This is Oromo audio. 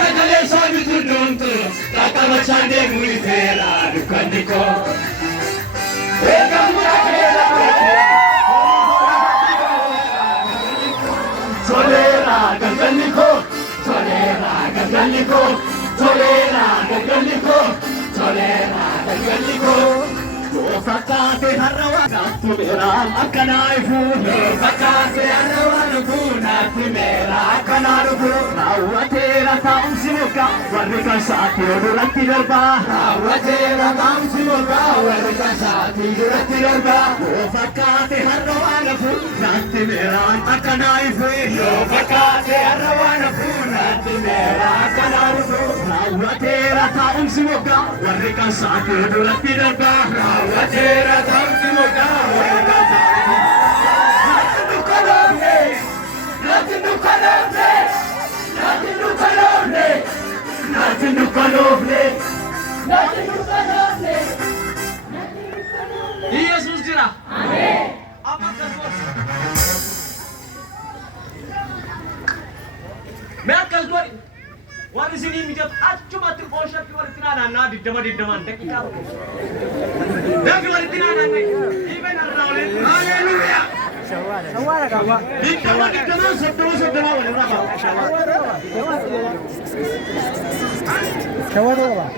kagalee saami tullumtu akka machaan deemu ifeera dukkanni koo. Beekamu dhageera tolera galgalli koo tolera galgalli koo tolera galgalli koo tolera galgalli koo. Yoo fakkaate har'a waanatti meera akkanaa ifu yoo fakkaate har'a waanatti meera akkanaa dhufu raawwateera taa'umsi muka warri kan saati duratti darba raawwateera taa'umsi muka warri kan saati duratti darba yoo fakkaate har'a waanatti meera akkanaa ifu yoo fakkaate har'a waanatti meera akkanaa dhufu raawwateera taa'umsi muka warri kan saati duratti darba. Wajera tamsi moga wajera tamsi. Nothing to kalone, nothing to kalone, nothing to kalone, nothing to kalone, nothing to kalone. Jesus jira. Amen. Aman kasbos. Merkas dua. Wali sini mijat acumati oshap ki wali tina na diddaman dakika. Dak wali tina na even arrawle. Hallelujah. Shawara kawa. Diddaman sabdama wali raba. Shawara.